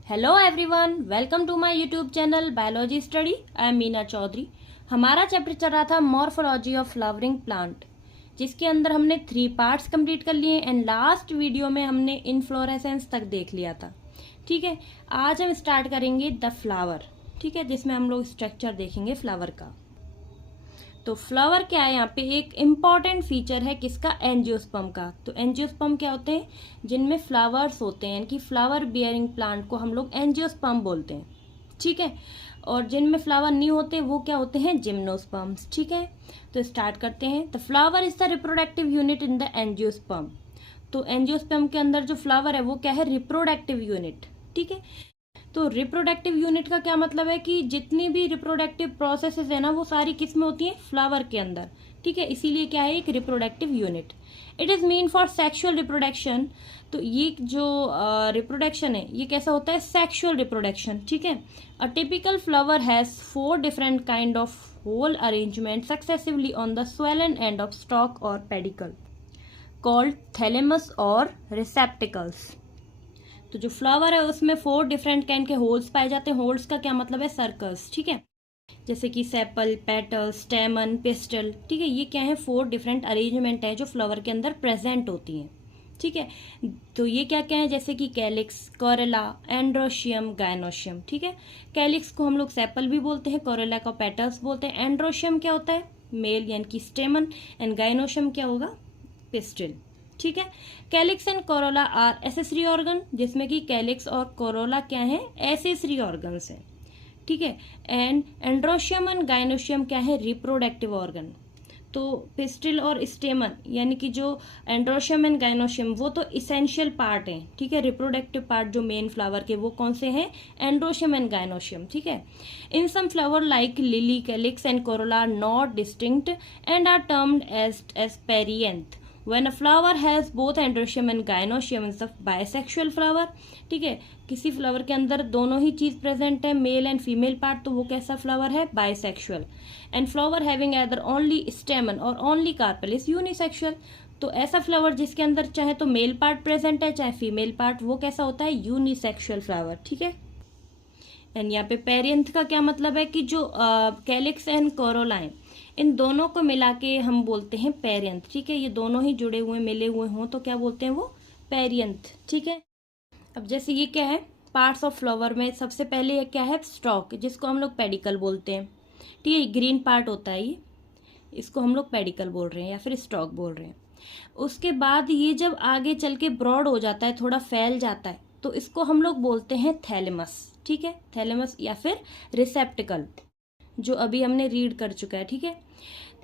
Hello everyone, welcome to my YouTube channel biology study. I am Meena Chaudhary. हमारा chapter चल रहा था मॉर्फोलॉजी ऑफ फ्लावरिंग प्लांट, जिसके अंदर हमने 3 पार्ट्स कंप्लीट कर लिए एंड लास्ट वीडियो में हमने इनफ्लोरेसेंस तक देख लिया था। ठीक है, आज हम स्टार्ट करेंगे द फ्लावर। ठीक है, जिसमें हम लोग स्ट्रक्चर देखेंगे फ्लावर का। तो फ्लावर क्या है, यहाँ पे एक इम्पॉर्टेंट फीचर है किसका, एंजियोस्पर्म का। तो एंजियोस्पर्म क्या होते हैं, जिनमें फ्लावर्स होते हैं, कि फ्लावर बियरिंग प्लांट को हम लोग एंजियोस्पर्म बोलते हैं। ठीक है, और जिनमें फ्लावर नहीं होते वो क्या होते हैं, जिम्नोस्पर्म्स। ठीक है, तो स्टार्ट करते हैं। The flower is the reproductive unit in the angiosperm. तो एंजियोस्पर्म के अंदर जो फ्लावर है वो क्या है, रिप्रोडक्टिव यूनिट। ठीक है, तो रिप्रोडक्टिव यूनिट का क्या मतलब है कि जितनी भी रिप्रोडक्टिव प्रोसेसेस है ना, वो सारी किस में होती हैं, फ्लावर के अंदर। ठीक है, इसीलिए क्या है, एक reproductive unit. It is mean for sexual reproduction. तो ये जो रिप्रोडक्शन है ये कैसा होता है, सेक्सुअल रिप्रोडक्शन। ठीक है, a typical flower has 4 different kind of whorl arrangement successively on the swollen end of stalk और पेडिकल कॉल्ड थैलेमस और रिसेप्टिकल्स। तो जो फ्लावर है उसमें 4 डिफरेंट काइंड के होल्स पाए जाते हैं। होल्स का क्या मतलब है, सर्कल्स। ठीक है, जैसे कि सेपल, पेटल, स्टेमन, पिस्टल। ठीक है, ये क्या है, 4 डिफरेंट अरेंजमेंट है जो फ्लावर के अंदर प्रेजेंट होती हैं। ठीक है, तो ये क्या क्या है, जैसे कि कैलिक्स, कोरेला, एंड्रोशियम, गायनोशियम। ठीक है, कैलिक्स को हम लोग सेपल भी बोलते हैं, कोरेला को पेटल्स बोलते हैं, एंड्रोशियम क्या होता है, मेल यानी कि स्टेमन, एंड गायनोशियम क्या होगा, पिस्टिल। ठीक है, calyx and corolla are accessory organ, जिसमें कि कैलिक्स और कोरोला क्या है, एसेसरी ऑर्गन्स है। ठीक है, एंड एंड्रोशियम एंड गायनोशियम क्या है, रिप्रोडक्टिव ऑर्गन। तो पिस्टिल और स्टेमन यानी कि जो एंड्रोशियम एंड गायनोशियम वो तो इसेंशियल पार्ट है। ठीक है, रिप्रोडक्टिव पार्ट जो मेन फ्लावर के वो कौन से हैं, एंड्रोशियम एंड गायनोशियम। ठीक है, in some flower like lily, calyx and corolla are not distinct and are termed as perianth. When a flower has both androecium and gynoecium is a bisexual flower। ठीक है, किसी flower के अंदर दोनों ही चीज present है, मेल एंड फीमेल पार्ट, तो वो कैसा फ्लावर है, bisexual. And flower having either only स्टेमन और ओनली कार्पेल इज यूनिसेक्सुअल। तो ऐसा फ्लावर जिसके अंदर चाहे तो मेल पार्ट प्रेजेंट है चाहे फीमेल पार्ट, वो कैसा होता है, यूनिसेक्सुअल फ्लावर। ठीक है, एंड यहाँ पे पेरियंथ का क्या मतलब है कि जो कैलिक्स एंड कोरोलाइन इन दोनों को मिला के हम बोलते हैं पेरियंथ। ठीक है, ये दोनों ही जुड़े हुए मिले हुए हों तो क्या बोलते हैं, वो पेरियंथ। ठीक है, अब जैसे ये क्या है, पार्ट्स ऑफ फ्लावर में सबसे पहले ये क्या है, स्टॉक, जिसको हम लोग पेडिकल बोलते हैं। ठीक है, ग्रीन पार्ट होता है ये, इसको हम लोग पेडिकल बोल रहे हैं या फिर स्टॉक बोल रहे हैं। उसके बाद ये जब आगे चल के ब्रॉड हो जाता है, थोड़ा फैल जाता है, तो इसको हम लोग बोलते हैं थैलेमस। ठीक है, थैलेमस या फिर रिसेप्टिकल, जो अभी हमने रीड कर चुका है। ठीक है,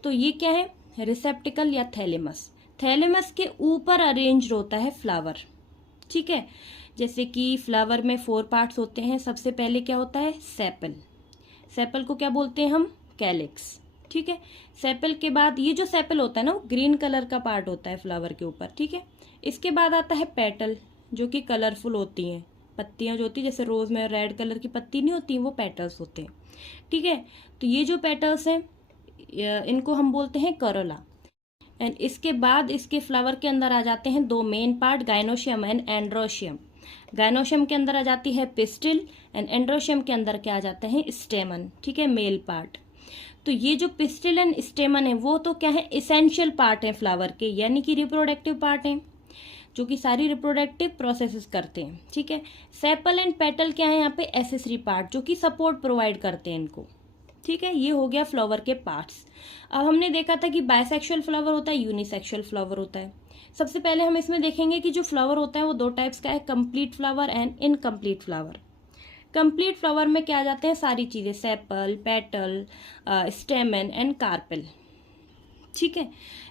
तो ये क्या है, रिसेप्टिकल या थैलेमस। थैलेमस के ऊपर अरेंज होता है फ्लावर। ठीक है, जैसे कि फ्लावर में 4 पार्ट्स होते हैं। सबसे पहले क्या होता है, सेपल। सेपल को क्या बोलते हैं हम, कैलिक्स। ठीक है, सेपल के बाद ये जो सेपल होता है ना, वो ग्रीन कलर का पार्ट होता है फ्लावर के ऊपर। ठीक है, इसके बाद आता है पेटल, जो कि कलरफुल होती हैं, पत्तियां जो होती है, जैसे रोज में रेड कलर की पत्ती नहीं होती, वो पेटल्स होते हैं। ठीक है, तो ये जो पेटल्स हैं इनको हम बोलते हैं कोरोला। एंड इसके बाद इसके फ्लावर के अंदर आ जाते हैं 2 main part, gynoecium and androecium. Gynoecium के अंदर आ जाती है पिस्टिल एंड एंड्रोशियम के अंदर क्या आ जाता है, स्टेमन। ठीक है, मेल पार्ट। तो ये जो पिस्टिल एंड स्टेमन है वो तो क्या है, इसेंशियल पार्ट है फ्लावर के, यानी कि रिप्रोडक्टिव पार्ट है, जो कि सारी रिप्रोडक्टिव प्रोसेसेस करते हैं। ठीक है, सेपल एंड पेटल क्या है यहाँ पे, एसेसरी पार्ट, जो कि सपोर्ट प्रोवाइड करते हैं इनको। ठीक है, ये हो गया फ्लावर के पार्ट्स। अब हमने देखा था कि बायसेक्सुअल फ्लावर होता है, यूनिसेक्सुअल फ्लावर होता है। सबसे पहले हम इसमें देखेंगे कि जो फ्लावर होता है वो 2 टाइप्स का है, complete flower and incomplete flower. Complete flower में क्या आ जाते हैं, सारी चीजें, सेपल, पेटल, स्टेमन एंड कार्पेल। ठीक है,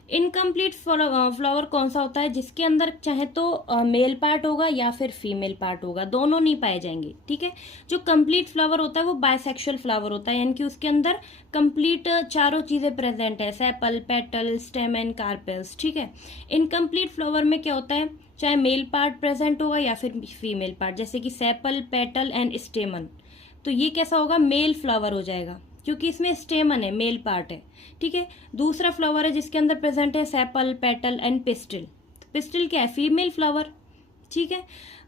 इनकम्प्लीट फ्लावर कौन सा होता है, जिसके अंदर चाहे तो मेल पार्ट होगा या फिर फीमेल पार्ट होगा, दोनों नहीं पाए जाएंगे। ठीक है, जो कंप्लीट फ्लावर होता है वो बायसेक्सुअल फ्लावर होता है, यानी कि उसके अंदर कंप्लीट चारों चीजें प्रेजेंट है, सेपल, पेटल, स्टेमन, कार्पेल्स। ठीक है, इनकम्प्लीट फ्लावर में क्या होता है, चाहे मेल पार्ट प्रेजेंट होगा या फिर फीमेल पार्ट, जैसे कि सेपल, पेटल एंड स्टेमन। तो ये कैसा होगा, मेल फ्लावर हो जाएगा, क्योंकि इसमें स्टेमन है, मेल पार्ट है। ठीक है, दूसरा फ्लावर है जिसके अंदर प्रेजेंट है sepal, petal and pistil. Pistil क्या है, फीमेल फ्लावर। ठीक है।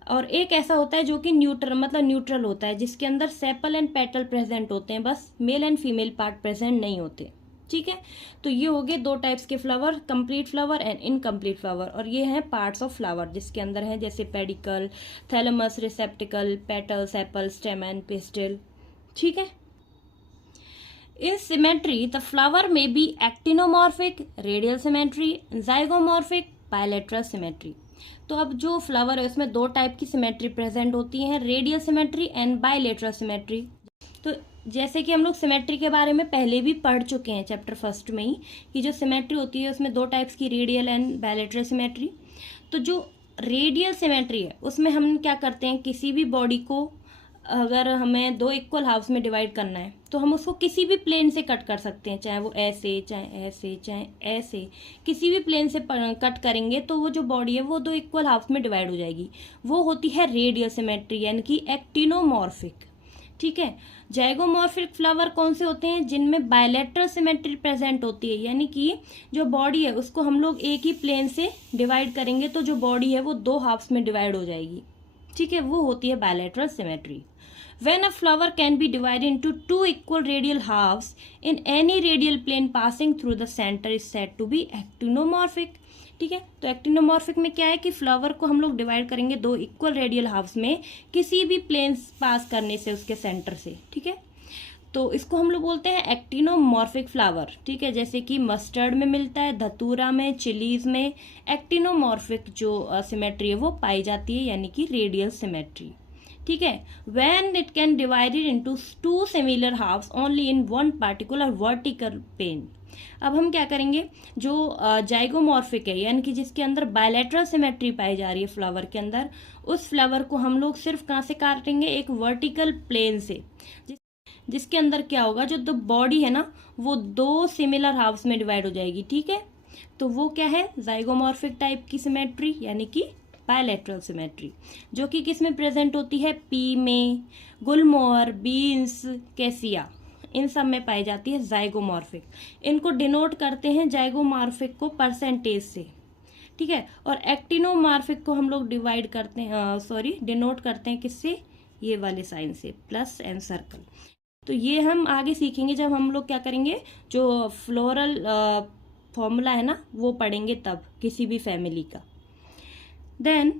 और एक ऐसा होता है जो कि न्यूट्रल होता है, जिसके अंदर सेपल एंड पेटल प्रेजेंट होते हैं, बस male and female part present नहीं होते। ठीक है, तो ये हो गए दो टाइप्स के flower, complete flower and incomplete flower. और ये हैं पार्ट्स ऑफ फ्लावर, जिसके अंदर है जैसे pedicle, thalamus, रिसेप्टिकल, petal, sepal, स्टेमन, pistil. ठीक है। In symmetry, the flower may be actinomorphic, radial symmetry, zygomorphic, bilateral symmetry. तो अब जो फ्लावर है उसमें दो टाइप की सिमेट्री प्रेजेंट होती है, radial symmetry and bilateral symmetry. तो जैसे कि हम लोग सिमेट्री के बारे में पहले भी पढ़ चुके हैं चैप्टर फर्स्ट में ही, कि जो सिमेट्री होती है उसमें दो टाइप्स की, रेडियल एंड बायलेटरल सिमेट्री। तो जो रेडियल सिमेट्री है उसमें हम क्या करते हैं, किसी भी बॉडी को अगर हमें दो इक्वल हाफ्स में डिवाइड करना है तो हम उसको किसी भी प्लेन से कट कर सकते हैं, चाहे वो ऐसे, चाहे ऐसे, चाहे ऐसे, किसी भी प्लेन से कट करेंगे तो वो जो बॉडी है वो दो इक्वल हाफ्स में डिवाइड हो जाएगी। वो होती है रेडियल सिमेट्री, यानी कि एक्टिनोमॉर्फिक। ठीक है। जाइगोमॉर्फिक फ्लावर कौन से होते हैं, जिनमें बायलैटरल सिमेट्री प्रेजेंट होती है, यानी कि जो बॉडी है उसको हम लोग एक ही प्लेन से डिवाइड करेंगे तो जो बॉडी है वो दो हाफ्स में डिवाइड हो जाएगी। ठीक है, वो होती है bilateral symmetry. When a flower can be divided into two equal radial halves in any radial plane passing through the center is said to be actinomorphic। ठीक है, तो एक्टिनोमॉर्फिक में क्या है कि फ्लावर को हम लोग डिवाइड करेंगे दो इक्वल रेडियल हाफ्स में किसी भी प्लेन पास करने से उसके सेंटर से। ठीक है, तो इसको हम लोग बोलते हैं एक्टिनोमॉर्फिक फ्लावर। ठीक है, जैसे कि मस्टर्ड में मिलता है, धतूरा में, चिलीज में एक्टिनोमॉर्फिक जो सिमेट्री है वो पाई जाती है, यानी कि रेडियल सिमेट्री। ठीक है, when it can divided into two similar halves only in one particular vertical plane। अब हम क्या करेंगे, जो जाइगोमॉर्फिक है यानी कि जिसके अंदर बायलैटरल सिमेट्री पाई जा रही है फ्लावर के अंदर, उस फ्लावर को हम लोग सिर्फ कहाँ से काटेंगे, एक वर्टिकल प्लेन से, जिसके अंदर क्या होगा, जो दो बॉडी है ना वो दो सिमिलर हाफ्स में डिवाइड हो जाएगी। ठीक है, तो वो क्या है, जाइगोमॉर्फिक टाइप की सिमेट्री, यानी कि बायलैटरल सिमेट्री, जो कि किस में प्रेजेंट होती है, पी में, गुलमोहर, बीन्स, कैसिया, इन सब में पाई जाती है जाइगोमॉर्फिक। इनको डिनोट करते हैं जाइगोमॉर्फिक को परसेंटेज से। ठीक है, और एक्टिनोमॉर्फिक को हम लोग डिनोट करते हैं किससे, ये वाले साइन से, प्लस एंड सर्कल। तो ये हम आगे सीखेंगे जब हम लोग क्या करेंगे, जो फ्लोरल फॉर्मूला है ना वो पढ़ेंगे तब, किसी भी फैमिली का। Then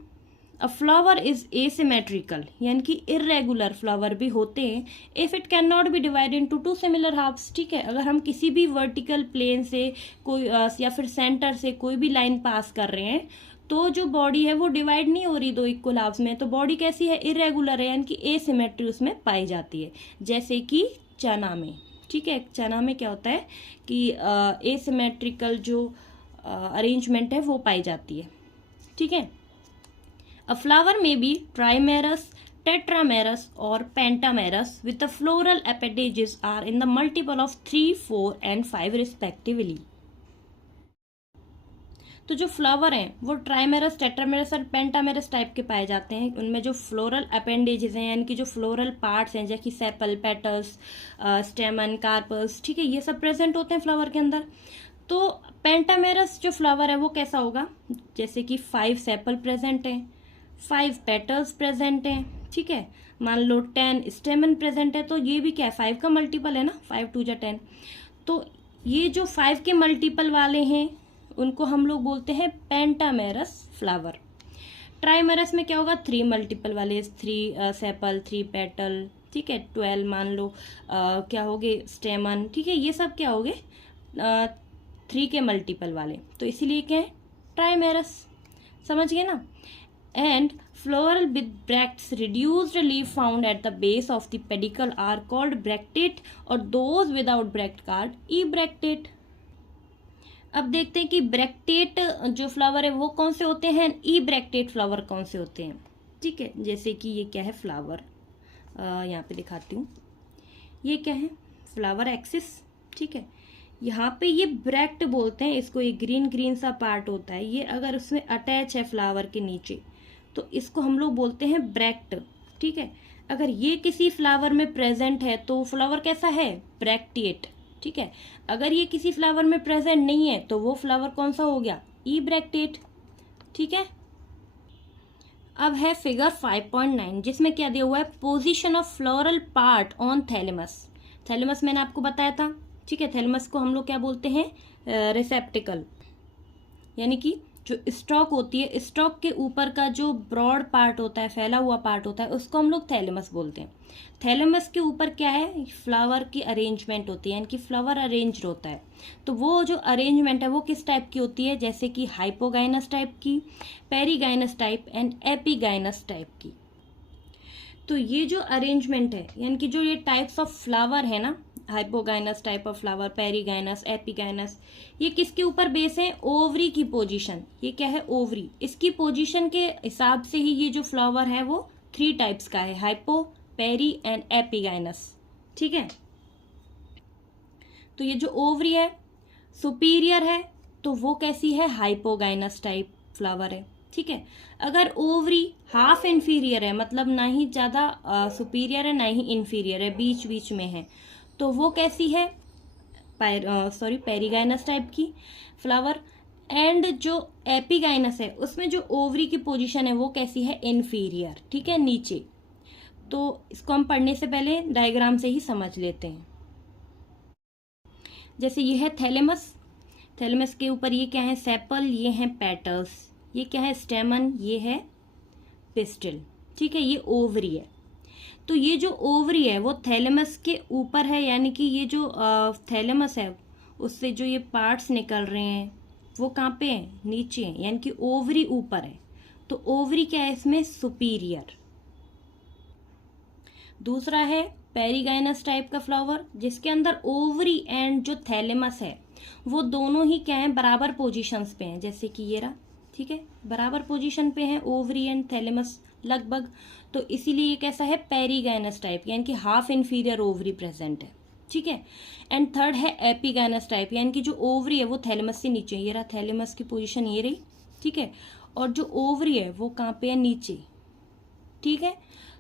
a flower is asymmetrical, यानी कि इरेगुलर फ्लावर भी होते हैं if it can not be divided into two similar halves. ठीक है, अगर हम किसी भी वर्टिकल प्लेन से कोई या फिर सेंटर से कोई भी लाइन पास कर रहे हैं तो जो बॉडी है वो डिवाइड नहीं हो रही दो इक्वल हाफ्स में, तो बॉडी कैसी है, इरेगुलर है, यानी कि एसिमेट्री उसमें पाई जाती है, जैसे कि चना में। ठीक है, चना में क्या होता है कि एसिमेट्रिकल जो अरेंजमेंट है वो पाई जाती है। ठीक है, a flower may be trimerous, tetramerous or pentamerous with the floral appendages are in the multiple of 3, 4 and 5 respectively। तो जो फ्लावर हैं वो ट्राइमेरस, टेट्रामेरस और पेंटामेरस टाइप के पाए जाते हैं। उनमें जो फ्लोरल अपेंडेजेस हैं यानी कि जो फ्लोरल पार्ट्स हैं, जैसे सेपल, पेटल्स, स्टेमन, कार्पल्स, ठीक है, ये सब प्रेजेंट होते हैं फ्लावर के अंदर। तो पेंटामेरस जो फ्लावर है वो कैसा होगा, जैसे कि 5 सेपल प्रेजेंट हैं, 5 पेटल्स प्रेजेंट हैं। ठीक है, मान लो 10 स्टेमन प्रेजेंट है, तो ये भी क्या है, 5 का मल्टीपल है ना, 5 2 जा 10। तो ये जो 5 के मल्टीपल वाले हैं उनको हम लोग बोलते हैं पेंटामेरस फ्लावर। ट्राइमेरस में क्या होगा, 3 मल्टीपल वाले, 3 सेपल, 3 पेटल, ठीक है, 12 मान लो क्या हो गए, स्टेमन। ठीक है, ये सब क्या हो गए 3 के मल्टीपल वाले, तो इसीलिए क्या है, ट्राइमेरस। समझ गए ना। And floral with bracts, reduced leaf found at the base of the pedicle are called bractate और those without bract called ebractate। अब देखते हैं कि ब्रैक्टेट जो फ्लावर है वो कौन से होते हैं, ebractate फ्लावर कौन से होते हैं। ठीक है, जैसे कि ये क्या है फ्लावर, यहाँ पे दिखाती हूँ, ये क्या है फ्लावर एक्सिस। ठीक है, यहाँ पे ये ब्रैक्ट बोलते हैं इसको, ये ग्रीन ग्रीन सा पार्ट होता है, ये अगर उसमें अटैच है फ्लावर के नीचे तो इसको हम लोग बोलते हैं ब्रैक्ट। ठीक है, अगर ये किसी फ्लावर में प्रेजेंट है तो फ्लावर कैसा है, ब्रैक्टिएट। ठीक है, अगर ये किसी फ्लावर में प्रेजेंट नहीं है तो वो फ्लावर कौन सा हो गया, ई ब्रैक्टेट। ठीक है, अब है फिगर 5.9 जिसमें क्या दिया हुआ है, position of floral part on thalamus. Thalamus मैंने आपको बताया था, ठीक है। थैलेमस को हम लोग क्या बोलते हैं, रिसेप्टिकल, यानी कि जो स्टॉक होती है, स्टॉक के ऊपर का जो ब्रॉड पार्ट होता है, फैला हुआ पार्ट होता है, उसको हम लोग थैलेमस बोलते हैं। थैलेमस के ऊपर क्या है, फ्लावर की अरेंजमेंट होती है, यानी कि फ्लावर अरेंज्ड होता है। तो वो जो अरेंजमेंट है वो किस टाइप की होती है, जैसे कि हाइपोगाइनस टाइप की, perigynous type and epigynous type की। तो ये जो अरेंजमेंट है, यानी कि जो ये टाइप्स ऑफ फ्लावर है ना, hypogynous type of flower, perigynous, epigynous, ये किसके ऊपर बेस है, ओवरी की पोजीशन। ये क्या है, ओवरी। इसकी पोजीशन के हिसाब से ही ये जो फ्लावर है वो 3 टाइप्स का है, हाइपो, पेरी एंड एपीगाइनस, ठीक है। तो ये जो ओवरी है सुपीरियर है तो वो कैसी है, हाइपोगाइनस टाइप फ्लावर है, ठीक है। अगर ओवरी हाफ इन्फीरियर है, मतलब ना ही ज्यादा सुपीरियर है ना ही इन्फीरियर है, बीच बीच में है, तो वो कैसी है, पेरीगाइनस टाइप की फ्लावर। एंड जो एपीगाइनस है उसमें जो ओवरी की पोजीशन है वो कैसी है, इन्फीरियर, ठीक है, नीचे। तो इसको हम पढ़ने से पहले डायग्राम से ही समझ लेते हैं। जैसे ये है थैलेमस, थैलेमस के ऊपर ये क्या है, सेपल, ये है पेटल्स, ये क्या है, स्टेमन, ये है पिस्टिल, ठीक है। ये ओवरी है। तो ये जो ओवरी है वो थैलेमस के ऊपर है, यानी कि ये जो थैलेमस है उससे जो ये पार्ट्स निकल रहे हैं वो कहाँ पे हैं, नीचे हैं, यानी कि ओवरी ऊपर है। तो ओवरी क्या है इसमें, सुपीरियर। दूसरा है पेरीगाइनस टाइप का फ्लावर, जिसके अंदर ओवरी एंड जो थैलेमस है वो दोनों ही क्या है, बराबर पोजीशंस पे हैं, जैसे कि ये रहा, ठीक है, बराबर पोजीशन पे है ओवरी एंड थैलेमस लगभग। तो इसीलिए ये कैसा है, पेरीगाइनस टाइप, यानी कि हाफ इन्फीरियर ओवरी प्रेजेंट है, ठीक है। एंड थर्ड है एपीगाइनस टाइप, यानी कि जो ओवरी है वो थैलेमस से नीचे, ये रहा थैलेमस की पोजीशन ये रही, ठीक है, और जो ओवरी है वो कहाँ पे है, नीचे, ठीक है।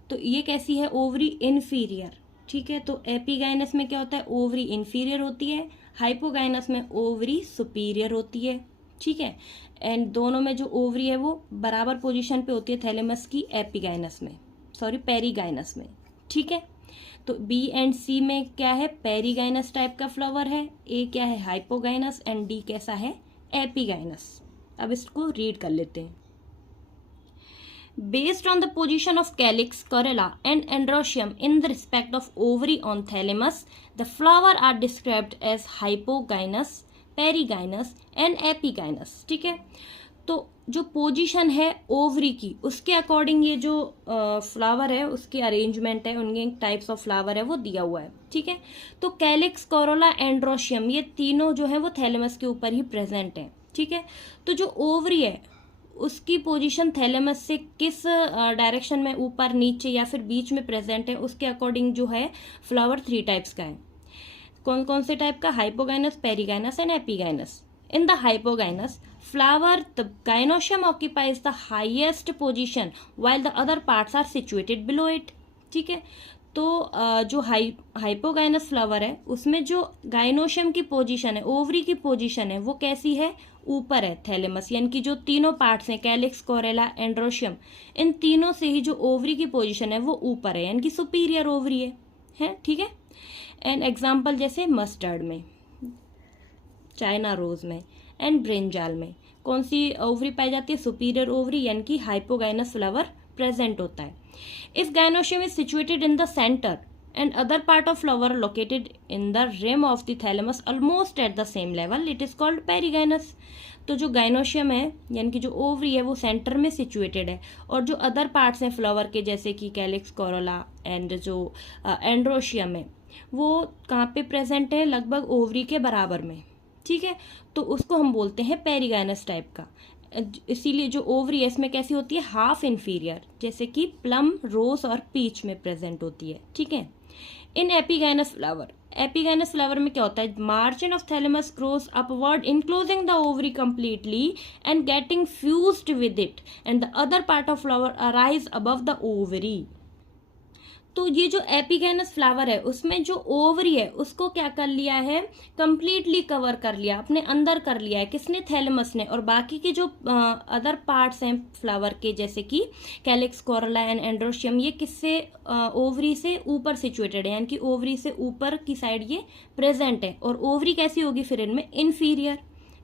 तो ये कैसी है, ओवरी इन्फीरियर, ठीक है। तो एपीगाइनस में क्या होता है, ओवरी इन्फीरियर होती है, हाइपोगाइनस में ओवरी सुपीरियर होती है, ठीक है। एंड दोनों में जो ओवरी है वो बराबर पोजीशन पे होती है थैलेमस की, एपीगाइनस में, पेरीगाइनस में, ठीक है। तो बी एंड सी में क्या है, पेरीगाइनस टाइप का फ्लावर है, ए क्या है, हाइपोगाइनस, एंड डी कैसा है, एपीगाइनस। अब इसको रीड कर लेते हैं। Based on the position of calyx, corolla and androecium in the respect of ovary on thalamus, the flower are described as hypogynous, perigynous and epigynous, ठीक है। तो जो पोजीशन है ओवरी की उसके अकॉर्डिंग ये जो फ्लावर है उसकी अरेंजमेंट है, उनके टाइप्स ऑफ फ्लावर है वो दिया हुआ है, ठीक है। तो कैलिक्स, कोरोला, एंड्रोशियम ये तीनों जो है वो थैलेमस के ऊपर ही प्रेजेंट है, ठीक है। तो जो ओवरी है उसकी पोजीशन थैलेमस से किस डायरेक्शन में, ऊपर, नीचे या फिर बीच में प्रेजेंट है, उसके अकॉर्डिंग जो है फ्लावर 3 टाइप्स का है। कौन कौन से टाइप का, hypogynous, perigynous and epigynous. In the hypogynous flower the gynoecium occupies the highest position while the other parts are situated below it, ठीक है। तो जो हाइपोगाइनस फ्लावर है उसमें जो गाइनोशियम की पोजीशन है, ओवरी की पोजीशन है वो कैसी है, ऊपर है थैलेमस, यानी कि जो तीनों पार्ट्स हैं, कैलिक्स, कोरेला, एंड्रोशियम, इन तीनों से ही जो ओवरी की पोजीशन है वो ऊपर है, यानी कि सुपीरियर ओवरी है, ठीक है। एंड एग्जाम्पल जैसे मस्टर्ड में, चाइना रोज में एंड ब्रिंजाल में कौन सी ओवरी पाई जाती है, सुपीरियर ओवरी, यानी कि हाइपोगाइनस फ्लावर प्रेजेंट होता है। If gynoecium is situated in the centre and other part of flower located in the rim of the thalamus almost at the same level, it is called perigynous। तो जो gynoecium है यानी कि जो ovary है वो सेंटर में situated है, और जो अदर पार्ट्स हैं फ्लावर के जैसे कि कैलिक्स, कोरोला एंड जो एंड्रोशियम है वो कहाँ पे प्रेजेंट है, लगभग ओवरी के बराबर में, ठीक है। तो उसको हम बोलते हैं पेरीगाइनस टाइप का। इसीलिए जो ओवरी है इसमें कैसी होती है, हाफ इन्फीरियर, जैसे कि प्लम, रोज और पीच में प्रेजेंट होती है, ठीक है। इन एपीगाइनस फ्लावर में क्या होता है, margin of thalamus grows upward enclosing the ovary completely and getting fused with it and the other part of flower arise above the ovary. तो ये जो एपिगैनस फ्लावर है उसमें जो ओवरी है उसको क्या कर लिया है, कंप्लीटली कवर कर लिया, अपने अंदर कर लिया है, किसने, थैलेमस ने। और बाकी के जो अदर पार्ट्स हैं फ्लावर के, जैसे कि कैलिक्स, कोरोला एंड एंड्रोशियम, ये किससे, ओवरी से ऊपर सिचुएटेड है, यानी कि ओवरी से ऊपर की साइड ये प्रेजेंट है। और ओवरी कैसी होगी फिर इनमें, इन्फीरियर।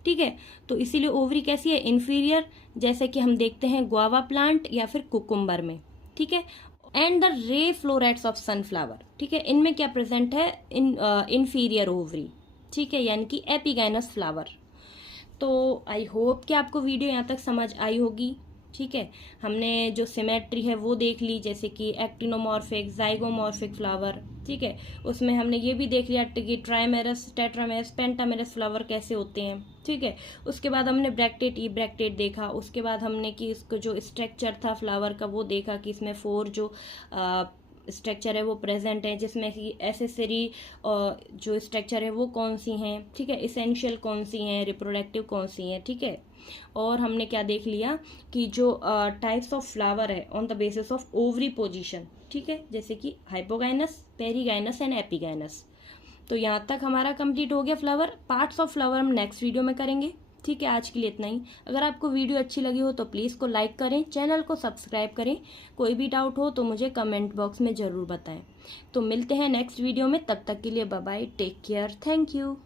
ठीक है, तो इसीलिए ओवरी कैसी है, इन्फीरियर, जैसे कि हम देखते हैं गुआवा प्लांट या फिर कुकुम्बर में। ठीक है, and the ray florets of sunflower, ठीक है, इनमें क्या प्रेजेंट है, इन्फीरियर ओवरी। ठीक है, यानी कि एपिगैनस फ्लावर। तो आई होप कि आपको वीडियो यहाँ तक समझ आई होगी। ठीक है, हमने जो सिमेट्री है वो देख ली, जैसे कि एक्टिनोमॉर्फिक, जाइगोमॉर्फिक फ्लावर। ठीक है, उसमें हमने ये भी देख लिया कि ट्राइमेरस, टेट्रामेरस, पेंटामेरस फ्लावर कैसे होते हैं। ठीक है, उसके बाद हमने ब्रैक्टेट, ई ब्रैक्टेट देखा। उसके बाद हमने कि इसको जो स्ट्रक्चर था फ्लावर का वो देखा कि इसमें 4 जो स्ट्रक्चर है वो प्रेजेंट है, जिसमें कि एसेसरी जो स्ट्रक्चर है वो कौन सी हैं। ठीक है, इसेंशियल कौन सी हैं, रिप्रोडक्टिव कौन सी हैं। ठीक है, और हमने क्या देख लिया कि जो टाइप्स ऑफ फ्लावर है on the basis of ovary position. ठीक है, जैसे कि हाइपोगाइनस, पेरीगाइनस एंड एपिगाइनस। तो यहाँ तक हमारा कंप्लीट हो गया फ्लावर। पार्ट्स ऑफ फ्लावर हम नेक्स्ट वीडियो में करेंगे। ठीक है, आज के लिए इतना ही। अगर आपको वीडियो अच्छी लगी हो तो प्लीज़ को लाइक करें, चैनल को सब्सक्राइब करें। कोई भी डाउट हो तो मुझे कमेंट बॉक्स में ज़रूर बताएं। तो मिलते हैं नेक्स्ट वीडियो में, तब तक के लिए bye bye, take care, thank you.